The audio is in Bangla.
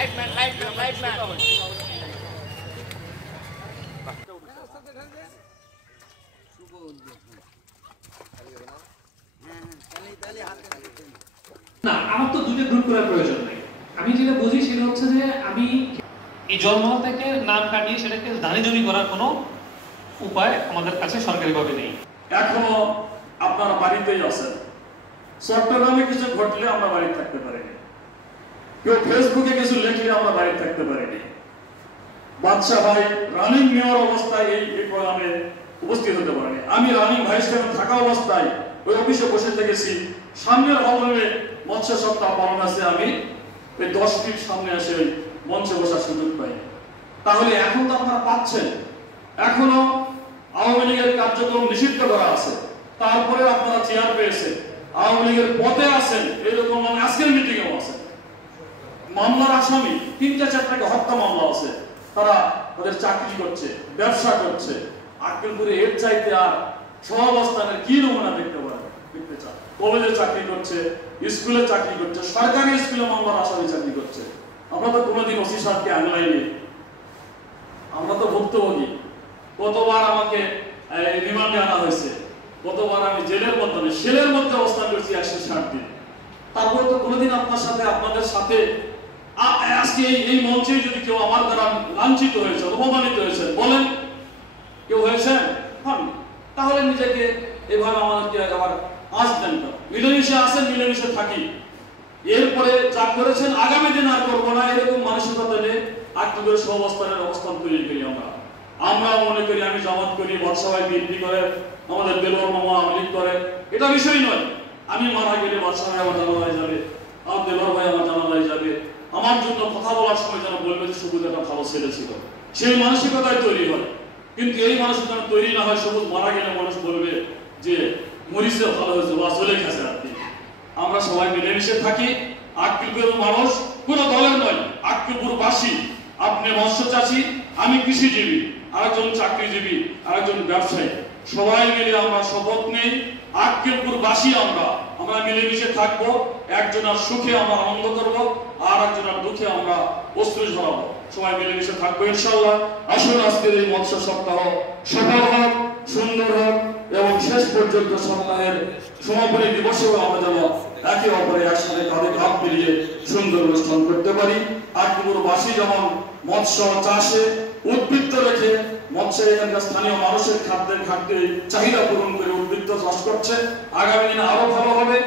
না, আমার তো দুটো গ্রুপ করার প্রয়োজন নেই। আমি যেটা বুঝি সেটা হচ্ছে যে আমি এই জন্মহল থেকে নাম কাটিয়ে সেটাকে দানি জমি করার কোনো উপায় আমাদের কাছে সরকারিভাবে নেই। এখনো আপনারা বাড়িতেই আছেন। চট্টগ্রামে কিছু ঘটলে আমরা বাড়িতে থাকতে পারিনি, কেউ ফেসবুকে কিছু লিখলে আমরা বাড়িতে থাকতে পারিনি। বাদশা ভাই রানিং মেয়র অবস্থায় এই প্রোগ্রামে উপস্থিত হতে পারেনি। আমি রানিং ভাইস চেয়ারম্যান থাকা অবস্থায় ওই অফিসে বসে থেকেছি। সামনের হলে মৎস্য সপ্তাহ পালন আছে, আমি ওই 10 ফিট সামনে এসে ওই মঞ্চে বসার সুযোগ পাই। তাহলে এখন তো আপনারা পাচ্ছেন, এখনো আওয়ামী লীগের কার্যক্রম নিষিদ্ধ করা আছে, তারপরে আপনারা চেয়ার পেয়েছেন, আওয়ামী লীগের পথে আছেন, এরকম আজকের মিটিংয়েও আছেন। মামলার আসামি 3-4টা হত্যা মামলা আছে, তারা তাদের চাকরি করছে, ব্যবসা করছে। আক্কেলপুরে এর চাইতে আর সহাবস্থানের কি নমুনা দেখতে চান? কলেজে চাকরি করছে, স্কুলে চাকরি করছে, সরকারি স্কুলে মামলার আসামি চাকরি করছে। আমরা তো কোনোদিন ওসি সাহেবকে আনলাইনি, আমরা তো ভুক্তভোগী। কতবার আমাকে রিমান্ডে আনা হয়েছে, কতবার আমি জেলের মধ্যে সেলের মধ্যে অবস্থান করছি 160 দিন। তারপর তো কোনোদিন আপনার সাথে আপনাদের সাথে আজকে এই মঞ্চে যদি কেউ আমার দ্বারা লাঞ্ছিত হয়েছে, অপমানিত হয়েছে বলেন, কেউ হয়েছেন? হন। তাহলে নিজেকে এভাবে আমাদেরকে আবার আসবেন না। মিলেমিশে আসেন, মিলেমিশে থাকি। এরপরে যা করেছেন আগামী দিন আর করবো না, এরকম মানসিকতা নিয়ে আক্কেলপুরে সহাবস্থানের অবস্থান তৈরি করি। আমরা মনে করি আমি জামাত করি, বাদশাহ বিএনপি করে, আমাদের দেলোয়ার মামা আওয়ামী লীগ করে, এটা বিষয় নয়। আমি মারা গেলে বাদশাহ ভাই আমার জানালায় যাবে, আমার দেলোয়ার ভাই আমার জানালায় যাবে। আমার জন্য কথা বলার সময় যেন বলবে যে সবুজ একটা ভালো ছেলে ছিল, সেই মানসিকতায় তৈরি হয়। কিন্তু এই মানসিকতা তৈরি না হয়, সবুজ মারা গেলে মানুষ বলবে যে মরিচে ভালো হয়েছে বা চলে গেছে। আর কি আমরা সবাই মিলেমিশে থাকি। আক্কেলপুরের মানুষ কোনো দলের নয়, আক্কেলপুরবাসী। আপনি মৎস্য চাষী, আমি কৃষিজীবী, আরেকজন চাকরিজীবী, আরেকজন ব্যবসায়ী। সবাই মিলে আমরা শপথ নেই, আক্কেলপুরবাসী আমরা মিলেমিশে থাকবো। একজনের সুখে আমরা আনন্দ করবো, আর একজনের দুঃখে আমরা অশ্রু ঝরাবো। সবাই মিলেমিশে থাকবো ইনশাআল্লাহ। আসুন আজকের এই মৎস্য সপ্তাহ সফল হোক, সুন্দর হোক, এবং শেষ পর্যন্ত সপ্তাহের সমাপনী দিবসেও আমরা যেন একে অপরে একসাথে কাঁধে কাঁধ মিলিয়ে সুন্দর অনুষ্ঠান করতে পারি। আক্কেলপুরবাসী যেমন মৎস্য চাষে উদ্বৃত্ত রেখে মৎস্যের এখানকার স্থানীয় মানুষের খাদ্যের চাহিদা পূরণ করে উদ্বৃত্ত চাষ করছে, আগামী দিনে আরো ভালো হবে।